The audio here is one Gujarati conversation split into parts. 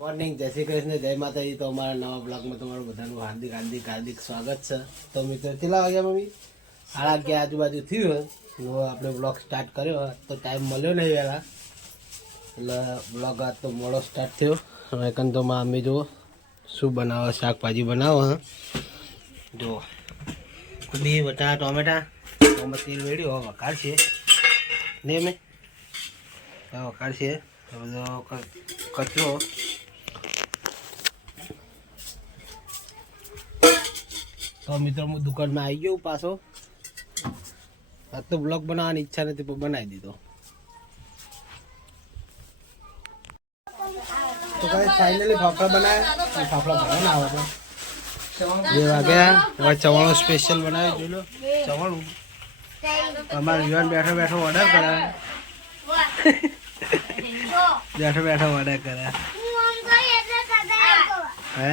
મોર્નિંગ જય શ્રી કૃષ્ણ, જય માતાજી. તો અમારા નવા બ્લોગમાં તમારું બધાનું હાર્દિક હાર્દિક હાર્દિક સ્વાગત છે. તો મિત્રો, કેટલા વાગ્યા, મમ્મી? સાડા અગિયાર આજુબાજુ થયું હોય આપણે બ્લોગ સ્ટાર્ટ કર્યો તો ટાઈમ મળ્યો નહીં વહેલા એટલે બ્લોગ આજ તો મોડો સ્ટાર્ટ થયો. હવે કંતોમાં અમે જુઓ. શું બનાવો, શાકભાજી બનાવો જુઓ. ખુદી બટા, ટોમેટા. ટોમેટ તેલ વેડ્યું, હવે વઘાર છે ને મેં વઘાર છે હવે બધો કચરો. તો મિત્રો હું દુકાનમાં આવી ગયો પાછો. આજ તો બ્લોગ બનાવવાની ઈચ્છા નથી પણ બનાવી દીધો. તો કઈ ફાઇનલી ફાફડા બનાવ્યા. ફાફડા ભરવાના આવે બે વાગ્યા. હવે ચવાણું સ્પેશિયલ બનાવી જોઈ લો. ચવાણું. અમારે યુવાન બેઠો બેઠો ઓર્ડર કરાવે બેઠો બેઠો ઓર્ડર કરાવે હે?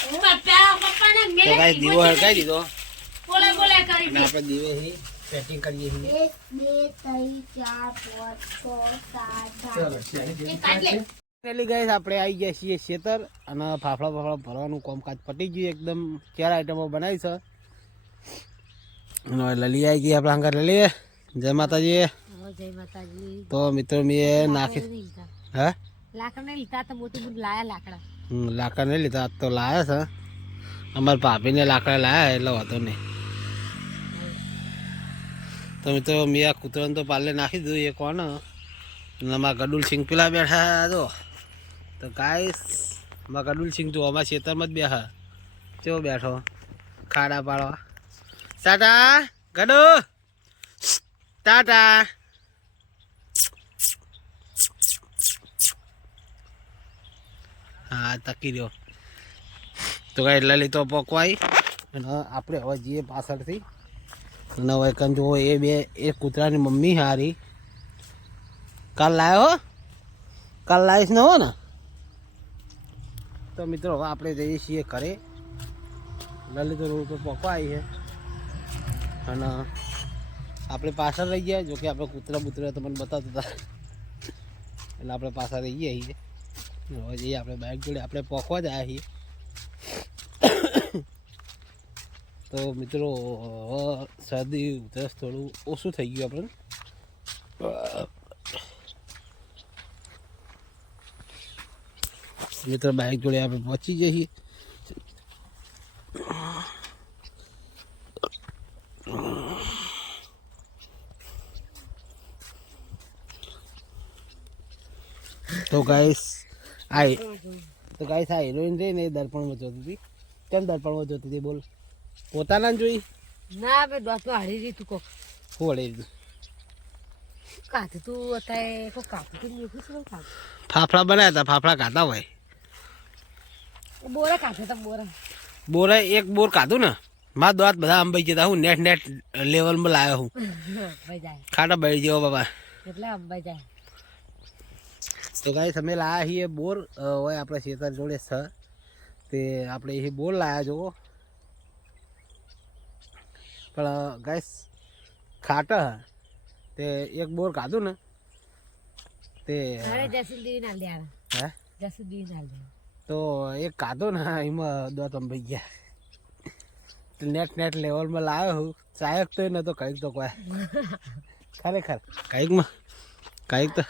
તો ગાઈસ દીવો હળગાઈ દીધો. અને આપણે દીવે સેટિંગ કરીએ છીએ એક બે ત્રણ ચાર પાંચ છ સાત આઠ. ફાઇનલી ગાઈસ આપણે આવી ગયા છીએ ખેતર અને ફાફડા ફાફડા ભરવાનું કામકાજ પતી ગયું એકદમ. ચાર આઈટમો બનાવી છે. અને લલી આવી ગઈ આપણા હંગાર. લલી જય માતાજી. જય માતાજી. તો મિત્રો મેં નાખી હા? લાકડા લીધા તો મોટી મોટી લાયા લાકડા. લાકડા નહીં લીધા. તો લાયા છે. અમારા ભાભીને લાકડા લાયા એટલે વાંધો નહીં. તો મિત્રો, મેં આ કૂતરાને તો પાલે નાખી દીધું એ કોણ અને અમારા ગડુલ સિંગ પેલા બેઠા જો. તો ગાઈસ અમારા ગડુલ સિંગ તો અમારા ખેતરમાં જ બેઠા. કેવો બેઠો, ખાડા પાડવા. ટાટા, ગડુ. ટાટા. હા, તકી રહ્યો તો કાંઈ એટલે તો પકવાય. અને આપણે હવે જઈએ પાછળથી. અને હવે કંઈ જુઓ, એ બે, એ કૂતરાની મમ્મી હારી. કાલ લાવ્યો હો? કાલ લાવીશ ને હો ને? તો મિત્રો, હવે આપણે જઈએ છીએ ઘરે. લલિત રોડ પર પકવાય છે. અને આપણે પાછળ રહી ગયા, જોકે આપણે કૂતરા બૂતરા તમને બતાવતા હતા. એટલે આપણે પાછળ રહી ગયા છીએ. હવે જઈએ આપણે બાઇક જોડે આપણે પહોંચવા જ આવ્યા છીએ. તો મિત્રો હવે શરદી, ઉધરસ થોડું ઓછું થઈ ગયું આપણે મિત્રો બાઇક જોડે આપણે પહોંચી જઈએ તો ગાઈસ આ તો ગાઈસ આ હિરોઈન રહી ને એ દર્પણમાં જોતી હતી. કેમ દર્પણમાં જોતી હતી બોલ. પોતાના જોઈ? ના બે દોસ્તમાં હારી રહી તું કોક. હું હળી દીધું કાતું તું અત્યારે કોક કાતું તું શું કાપ? ફાફડા બનાવ્યા હતા ફાફડા ખાતા હોય. બોરા કાતું હતા બોરા. બોરા એક બોર કાધું ને મારા દોત બધા અંબાઈ ગયા હું નેટ નેટ લેવલમાં લાવ્યો હું. ખાટા બળી જેવો બાબા એટલે અંબાઈ જાય. તો ગાઈસ અમે લાયા છીએ બોર. હોય આપણે ખેતર જોડે છે. તે આપણે એ બોર લાયા જુઓ પણ ગાઈસ ખાટ તે એક બોર કાઢું ને તે તો એક કાધો ને એમાં દોત ભાઈ ગયા. નેટ નેટ લેવલમાં લાવ્યો હું. ચાયક તો નતો કંઈક તો કોઈ. ખરેખર કંઈકમાં. કંઈક તો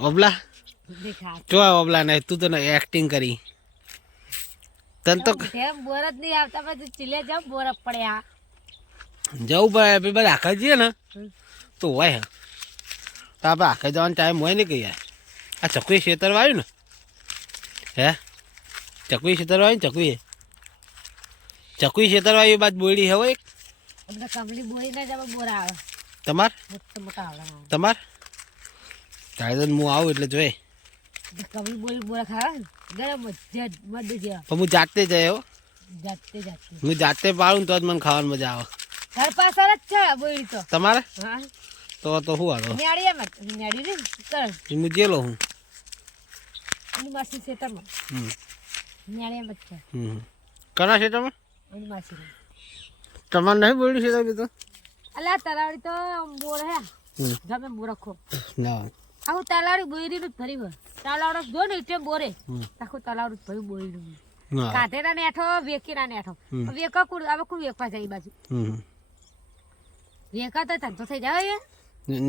ઓબલા જો ઓબલા નહીં તું તો એક્ટિંગ કરી. તને તો બોર જ નહીં આવતા પછી ચીલે જાવ બોર પડ્યા જવું પડે આપણે બધા આખા જઈએ ને તો હોય હે. તો આપણે આખા જવાનો ટાઈમ હોય ને કહીએ આ ચકવી ખેતર વાયું ને? હે? ચકવી ખેતર વાયું ને ચકવી ચકવી ખેતર વાયું બાદ બોયડી હે હોય અમને કમલી બોરી ના જવા બોરા આવે. તમાર? તમાર? તારે તો હું આવું એટલે જોઈએ કવી બોલી બોલા ખાવા ગરમ જેવા પણ હું જાતે જયો જાતે જાતે. હું જાતે પાડું તો જ મને ખાવાની મજા આવે. ઘર પાછળ જ છે બોલી તો. તમારે? હા. તો તો શું હાલો. ન્યાડી એમ જ. ન્યાડી ને કર હું જેલો હું. માસી હમ. ન્યાડી એમ છે. હમ કના છે તમે એની માસી તમારે નહીં બોલ્યું છે તમે તો? અલા તલાવડી તો બોર હે. હમ. ગમે બોરખો ના. આખું તલાવડી બોયરી નું વળ તલાવડો જો ને એટલે બોરે. આખું તલાવડું ભર્યું બોયરી નું. ને આઠો નેઠો ને નેઠો વેકા કુડ હવે કુડ વેકવા જાય બાજુ. વેકા તો ધંધો થઈ જાય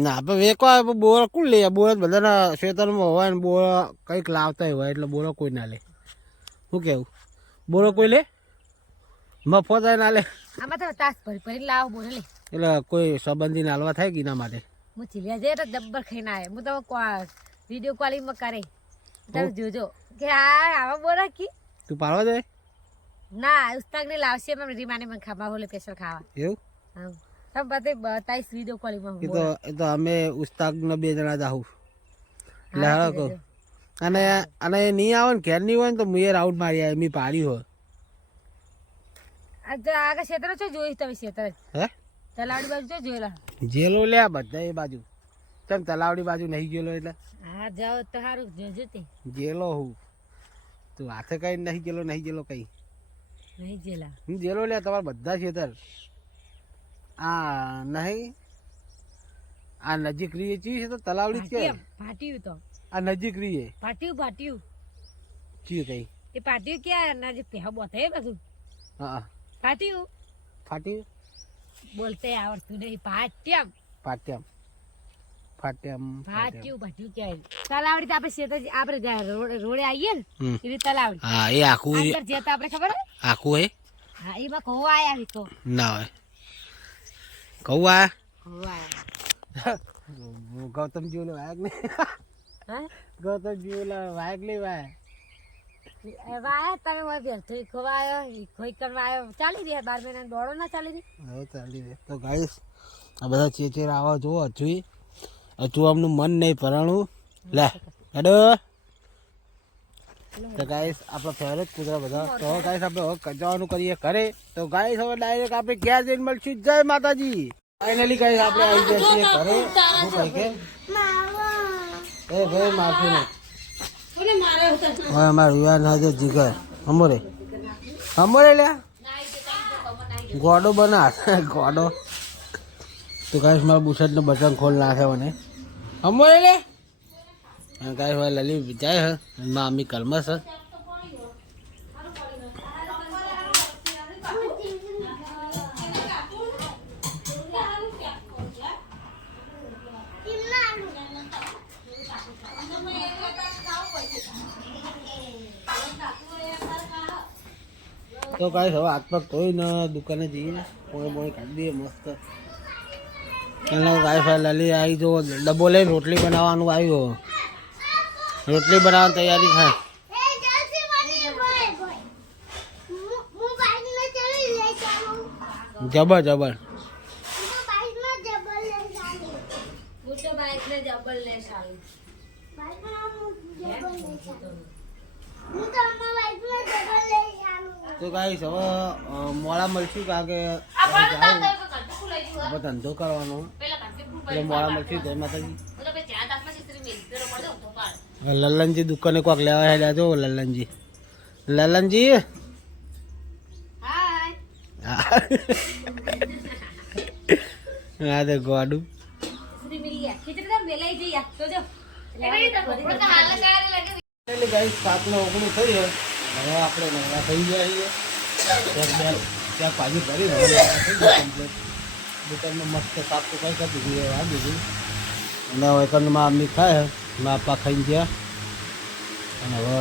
ના પણ વેકવા બોર કોણ લે. બોર બધાના ખેતરમાં હોય ને બોર કંઈક લાવતા હોય એટલે બોરો કોઈ ના લે. શું કેવું? બોરો કોઈ લે? મફત ના લે? આમાં તો તાસ ભરી ભરી લાવ બોરે લે. એટલે કોઈ સંબંધી નાલવા થાય કે એના માટે? હું ચીલિયા જઈએ તો જબ્બર ખાઈને આવે હું તમે વીડિયો કોલિંગમાં કરે. તમે જોજો. કે આ આવા બોલા કી? તું પાડવા જાય? ના ઉસ્તાક ને લાવશે પણ રીમાને મને ખાવા બોલે સ્પેશિયલ ખાવા. એવું? હા. તમે બધે બતાવીશ વીડિયો કોલિંગમાં એ તો એ તો અમે ઉસ્તાદને બે જણા જાહું એટલે કો અને અને એ નહીં આવે ને ઘેર નહીં હોય ને તો મુએ રાઉન્ડ મારી આવે એમની પાડી હોય. આ આગળ ક્ષેત્ર છો જોઈશ તમે ક્ષેત્ર. હે? તલાવડી બાજુ જોયેલા જેલો લ્યા બધા એ બાજુ. કેમ તલાવડી બાજુ નહીં ગયેલો એટલે? હા જાવ તો સારું જોજો તે. જેલો હું. તું હાથે કઈ નહીં ગયેલો નહીં ગયેલો કઈ? નહીં જેલા હું જેલો લ્યા તમારા બધા ખેતર. આ નહીં આ નજીક રહીએ ચી છે તો તલાવડી છે ફાટ્યું તો. આ નજીક રહીએ ફાટ્યું ફાટ્યું ચી કઈ? એ ફાટ્યું ક્યાં? નજીક જે પહેવા બોથે બધું. હા ફાટ્યું ફાટી બોલતે આવડતું નહીં. ફાટ્યમ ફાટ્યામ ફાટ્યામ ફાટ્યું ફાટ્યું કે તલાવડી તો આપણે શેત આપણે રોડે આવીએ ને એ તલાવડી. હા એ આખું અંદર જતા આપણે ખબર હે? આખું હે હા એમાં કહો આયા વી તો. ના હોય. કૌવા આ આયા. ગૌતમ જીવલો વાયક ને હા? ગૌતમ જીવલો વાયક લે વાય. એવા તમે હોય બેઠો ઈ ખોઈ કરવા ચાલી રહ્યા બાર મહિના દોડો ના ચાલી રહી? હવે ચાલી રહે તો ગાઈસ આ બધા ચેચેર આવા જો હજુ હજુ આમનું મન નહીં ભરાણું. લે હેડો. તો ગાઈસ આપણા ફેવરેટ કૂતરા બધા. તો ગાઈસ આપણે હવે કચવાનું કરીએ ઘરે. તો ગાઈસ હવે ડાયરેક્ટ આપણે ક્યાં જઈને મળશું. જય માતાજી. ફાઇનલી ગાઈસ આપણે આવી ગયા છીએ ઘરે. શું કહે કે એ ભાઈ મારશું નહીં હવે અમારા વિવાહ ના છે જીગર. અમોરે. અમોરે લ્યા ગોડો બના. ગોડો. તો ગાઈસ, મારા બુશર્ટ નો બટન ખોલ નાખે મને. અમોરે લે. ગાઈસ હવે લલી જાય હે. મામી કલમસ હે. તો કાંઈ હવે હાથ પગ ધોઈને દુકાને જઈએ. પોણી પોણી કાઢી દઈએ મસ્ત. એના ગાઈસ ફાય લલી આવી જો ડબ્બો લઈને રોટલી બનાવવાનું આવ્યો. રોટલી બનાવવાની તૈયારી થાય. જબર જબર. બાઈક જબર તો ગાઈસ હવે મોડા મળશું કારણ કે હવે ધંધો કરવાનો. એટલે મોડા મળશું જય માતાજી. લલનજી દુકાને કોક લેવા હેડ્યા જો લલનજી. લલ્લનજી હાય. હા. તે ગોડું. એટલે ગાઈસ સાતને ઓગણું થઈ છે હવે આપણે નવરા થઈ ગયા છીએ. ત્યાં બે ત્યાં પાછી ભરી હવે complete. દુકાનમાં મસ્ત સાફ સફાઈ કરી દીધી હવે આ દીધી અને હવે એકંદમાં અમી ખાય મા પપ્પા ખાઈને ગયા. અને હવે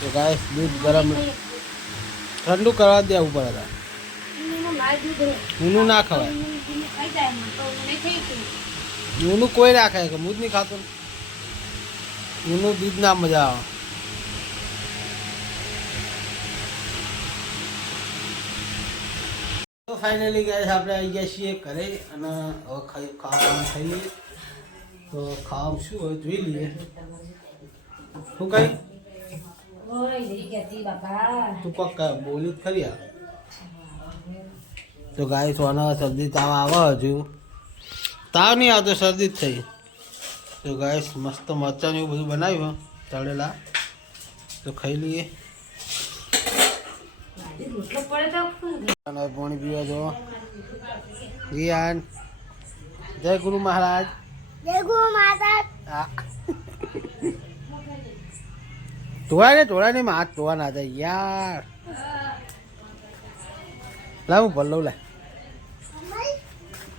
તો ગાય દૂધ ગરમ ઠંડુ કરવા દે દેવું પડે. ઊનું ના ખવાય. ઊનું કોઈ ના ખાય કે હું જ નહીં ખાતો. ઊનું દીધ ના મજા આવે. તો ફાઇનલી ગાઈસ આપણે આવી ગયા છીએ ઘરે અને હવે ખાઈ ખાવાનું ખાઈ લઈએ તો ખાવાનું શું હોય જોઈ લઈએ. શું કઈ તું કોક બોલી જ ખરી તો ગાય સોના શરદી તાવ આવે હજુ. તાવ નહીં આવતો, શરદી જ થઈ. તો ગાય મસ્ત મરચાં એવું બધું બનાવ્યું તળેલા. તો ખાઈ લઈએ. પાણી પીવા જો જ્ઞાન જય ગુરુ મહારાજ. હા ધોવાય ને ધોળા ને હાથ ધોવા ના થાય યાર. લા હું ભર લઉં લે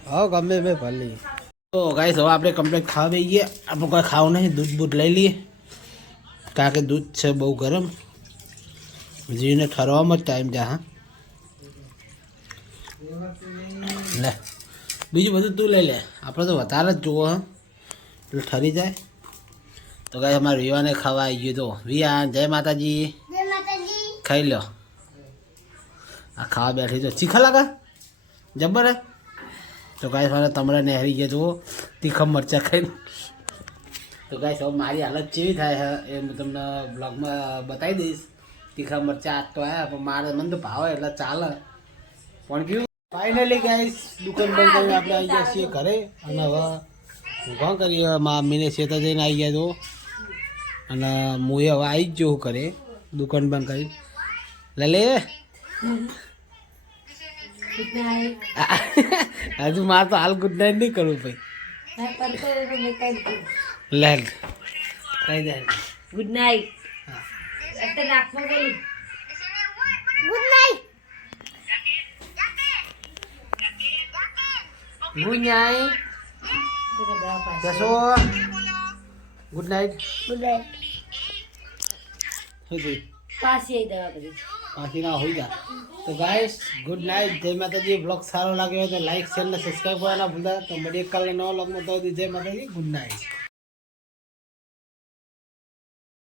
હા ગમે મેં ભલ લઈએ તો ગાઈસ હવે આપણે કમ્પ્લેટ ખાવા બેસી ગયા આપણે કોઈ ખાવું નહીં દૂધ બૂધ લઈ લઈએ. કારણ કે દૂધ છે બહુ ગરમ. જીવને ઠરવામાં જ ટાઈમ જાય હા. લે બીજું બધું તું લઈ લે. આપણે તો વધારે જ જુઓ એટલે ઠરી જાય. તો કાંઈ અમારે વિવાને ખાવા આવી ગયું તો. વિયા જય માતાજી. ખાઈ લો આ ખાવા બેઠી તો ચીખા લાગે જબર હે? તો ગાય મારે તમારા નહેરી ગયા જુઓ, તીખા મરચા ખાઈને. તો ગાય હવે મારી હાલત કેવી થાય એ હું તમને બ્લોગમાં બતાવી દઈશ. તીખા મરચા આજ તો આવ્યા પણ મારે મને તો ભાવે, એટલે ચાલે. પણ કેવું? ફાઇનલી ગાઈસ દુકાન બંધ કરીને આપણે આવી ગયા છીએ ઘરે. અને હવે ઊભા કરીએ મમ્મીને શેતા જઈને આવી ગયા તો અને હું હવે આવી જ જવું ઘરે, દુકાન બંધ કરી લે લે. હજુ મારે તો હાલ ગુડ નાઇટ નહીં કરવું ભાઈ હા, કરતો રહે તો મેં કહી દીધું. લે કહી દે Good night. હા. અત્યારે નાકમાં બોલું. ગુડ નાઇટ તો કે દવા પાછી. જશો ગુડ નાઇટ શું થયું પાછી આવી દવા કરી. બાકી ના હોઈ જા તો ગાઈસ ગુડ નાઇટ જય માતાજી. બ્લોગ સારો લાગ્યો હોય તો લાઈક શેર ને સબસ્ક્રાઈબ કરવાના ભૂલતા. તો મળીએ કાલે નવા બ્લોગમાં તો જય માતાજી. Good night